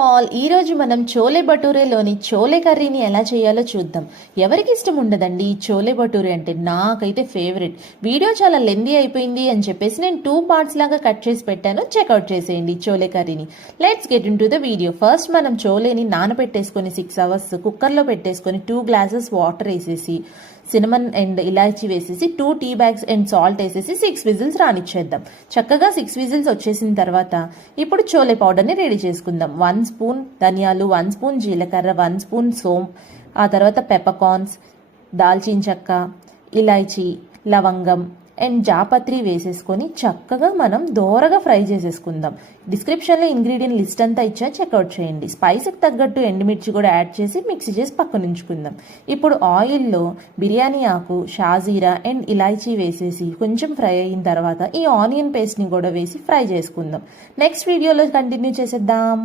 All ఈరోజు మనం చోలే భటూరేలోని చోలే కర్రీని ఎలా చేయాలో చూద్దాం. ఎవరికి ఇష్టం ఉండదండి ఈ చోలే భటూరే అంటే? నాకైతే ఫేవరెట్. వీడియో చాలా లెందీ అయిపోయింది అని చెప్పేసి నేను 2 పార్ట్స్ లాగా కట్ చేసి పెట్టాను. చెక్అవుట్ చేసేయండి చోలే కర్రీని. Let's get in to the video. First మనం చోలేని నానబెట్టేసుకొని 6 అవర్స్ కుక్కర్లో పెట్టేసుకొని 2 గ్లాసెస్ వాటర్ వేసేసి సినమన్ అండ్ ఇలాచీ వేసేసి 2 టీ బ్యాగ్స్ అండ్ సాల్ట్ వేసేసి 6 విజిల్స్ రానిచ్చేద్దాం. చక్కగా 6 విజిల్స్ వచ్చేసిన తర్వాత ఇప్పుడు చోలే పౌడర్ని రెడీ చేసుకుందాం. 1 స్పూన్ ధనియాలు, 1 స్పూన్ జీలకర్ర, 1 స్పూన్ సోంపు, ఆ తర్వాత పెప్పకార్న్స్, దాల్చిన చెక్క, ఇలాచీ, లవంగం అండ్ జాపత్రి వేసేసుకొని చక్కగా మనం దోరగా ఫ్రై చేసేసుకుందాం. డిస్క్రిప్షన్లో ఇంగ్రీడియంట్ లిస్ట్ అంతా ఇచ్చా, చెక్అవుట్ చేయండి. స్పైస్కి తగ్గట్టు ఎండుమిర్చి కూడా యాడ్ చేసి మిక్సీ చేసి పక్కన ఉంచుకుందాం. ఇప్పుడు ఆయిల్లో బిర్యానీ ఆకు, షాజీరా అండ్ ఇలాచీ వేసేసి కొంచెం ఫ్రై అయిన తర్వాత ఈ ఆనియన్ పేస్ట్ని కూడా వేసి ఫ్రై చేసుకుందాం. నెక్స్ట్ వీడియోలో కంటిన్యూ చేసేద్దాం.